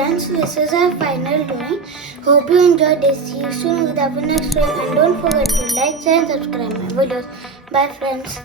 friends, this is our final drawing. Hope you enjoyed this. See you soon with our next drawing, and don't forget to like, share and subscribe my videos. Bye friends.